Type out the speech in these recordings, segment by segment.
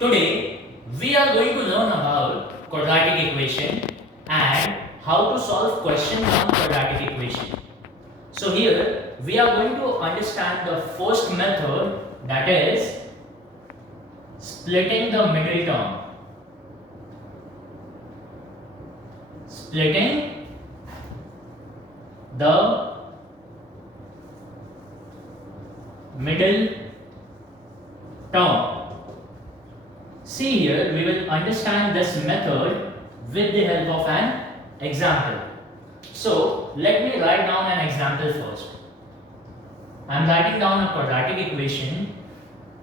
Today we are going to learn about quadratic equation and how to solve questions on quadratic equation. So here we are going to understand the first method, that is splitting the middle term. Splitting the middle term. See here, we will understand this method with the help of an example. So let me write down an example first. I am writing down a quadratic equation.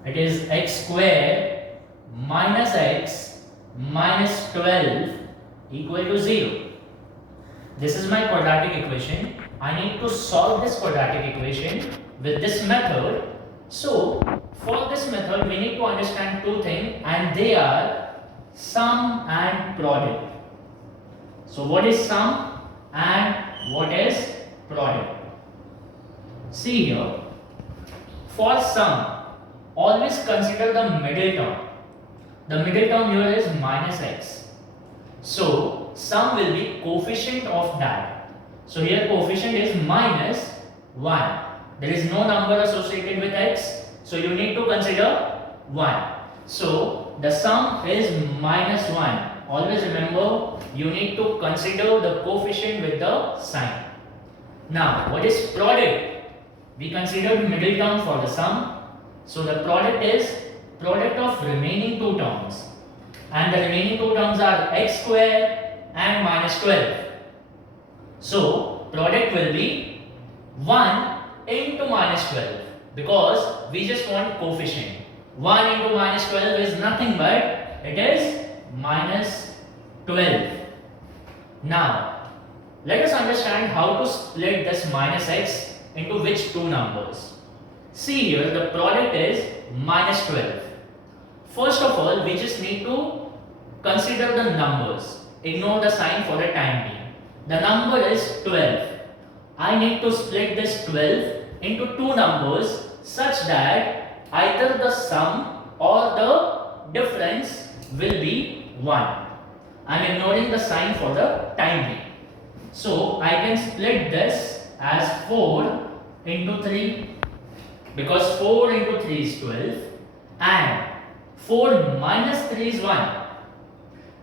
It is x square minus x minus 12 equal to 0. This is my quadratic equation. I need to solve this quadratic equation with this method. So for this method we need to understand two things, and they are sum and product. So what is sum and what is product? See here, for sum always consider the middle term. The middle term here is minus x. So sum will be coefficient of that. So here coefficient is minus 1. There is no number associated with x, so you need to consider 1. So the sum is minus 1. Always remember, you need to consider the coefficient with the sign. Now what is product? We considered middle term for the sum. So the product is product of remaining two terms. And the remaining two terms are x square and minus 12. So product will be 1 into minus 12, because we just want coefficient. 1 into minus 12 is nothing but it is minus 12. Now let us understand how to split this minus x into which two numbers. See here, the product is minus 12. First of all, we just need to consider the numbers. Ignore the sign for the time being. The number is 12. I need to split this 12 into two numbers such that either the sum or the difference will be 1. I am ignoring the sign for the time being. So I can split this as 4 into 3, because 4 into 3 is 12 and 4 minus 3 is 1.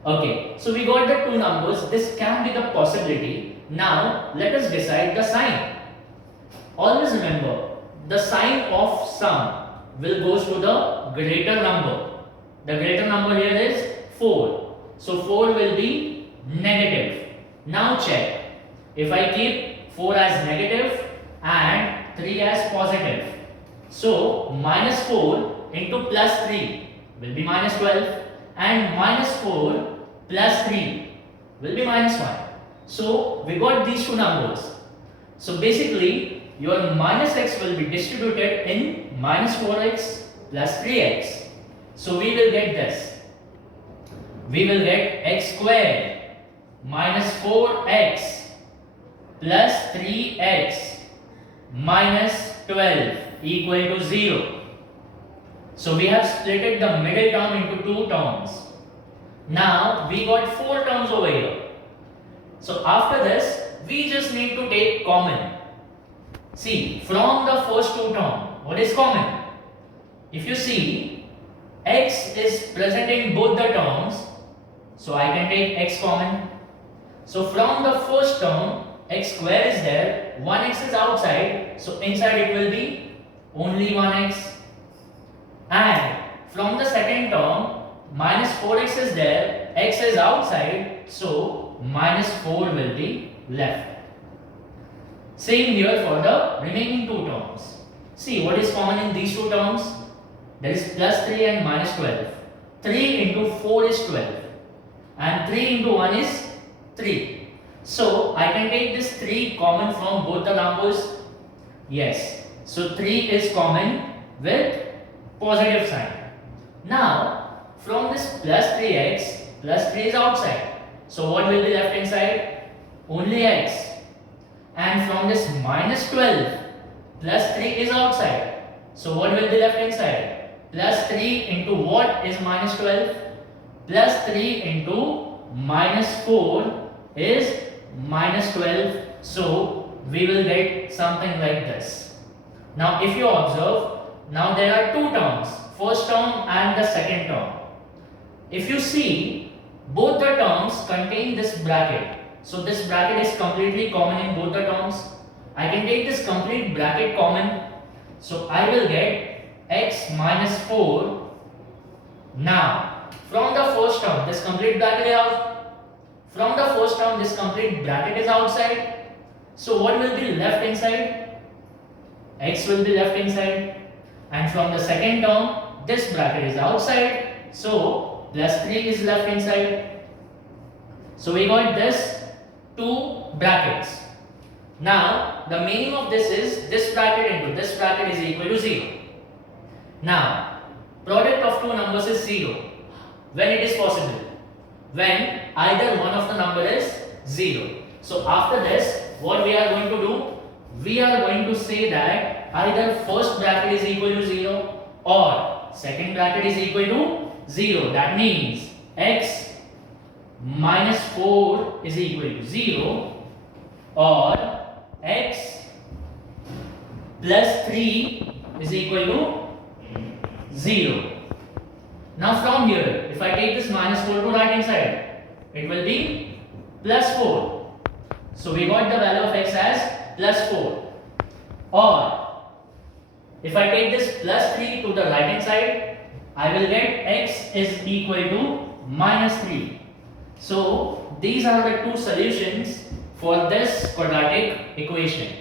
Okay, so we got the two numbers. This can be the possibility. Now let us decide the sign. Always remember, the sign of sum will goes to the greater number. The greater number here is 4. So 4 will be negative. Now check. If I keep 4 as negative and 3 as positive, so minus 4 into plus 3 will be minus 12, and minus 4 plus 3 will be minus 1. So we got these two numbers. So basically your minus x will be distributed in minus 4x plus 3x. So we will get this. We will get x squared minus 4x plus 3x minus 12 equal to 0. So we have splitted the middle term into two terms. Now we got four terms over here. So after this we just need to take common. See, from the first two terms, what is common? If you see, x is present in both the terms, so I can take x common. So from the first term, x square is there, 1x is outside, so inside it will be only 1x. And from the second term, minus 4x is there, x is outside, so minus 4 will be left. Same here for the remaining two terms. See what is common in these two terms? There is plus 3 and minus 12. 3 into 4 is 12. And 3 into 1 is 3. So I can take this 3 common from both the numbers. Yes. So 3 is common with positive sign. Now from this plus 3x, plus 3 is outside. So what will be left inside? Only x. And from this minus 12 plus 3 is outside. So what will be left inside? Plus 3 into what is minus 12? Plus 3 into minus 4 is minus 12. So we will get something like this. Now if you observe, now there are two terms, first term and the second term. If you see, both the terms contain this bracket. So this bracket is completely common in both the terms. I can take this complete bracket common. So I will get x minus 4. Now from the first term, this complete bracket is out. From the first term, this complete bracket is outside. So what will be left inside? X will be left inside. And from the second term, this bracket is outside. So plus 3 is left inside. So we got this two brackets. Now the meaning of this is this bracket into this bracket is equal to 0. Now product of two numbers is 0. When it is possible? When either one of the number is 0. So after this, what we are going to do? We are going to say that either first bracket is equal to 0 or second bracket is equal to 0. That means x minus 4 is equal to 0 or x plus 3 is equal to 0. Now from here, if I take this minus 4 to right hand side, it will be plus 4. So we got the value of x as plus 4. Or if I take this plus 3 to the right hand side, I will get x is equal to minus 3. So these are the two solutions for this quadratic equation.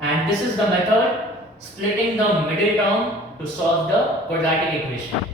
And this is the method splitting the middle term to solve the quadratic equation.